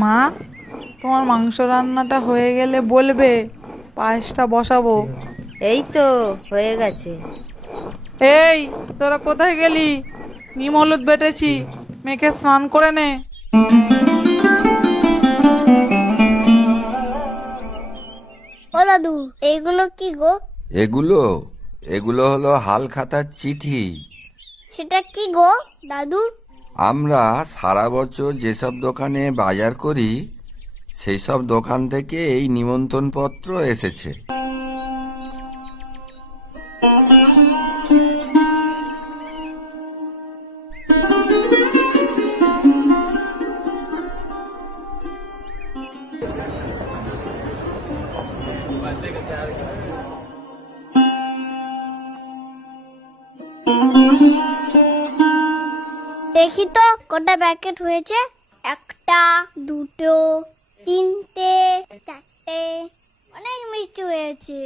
মা, তোমার মাংস রান্নাটা হয়ে গেলে বলবে, পায়েসটা বসাবো। এই তো হয়ে গেছে। এই, তোরা কোথায় গেলি? নিম হলুদ বেটেছি, মেখে স্নান করে নে। ও দাদু, এইগুলো কি গো? এগুলো এগুলো হলো হালখাতার চিঠি। সেটা কি গো দাদু? আমরা সারা বছর যেসব দোকানে বাজার করি সেই সব দোকান থেকে এই নিমন্ত্রণ পত্র এসেছে। দেখি তো কটা প্যাকেট হয়েছে। একটা, দুটো, তিনটে, চারটে, অনেক মিষ্টি হয়েছে।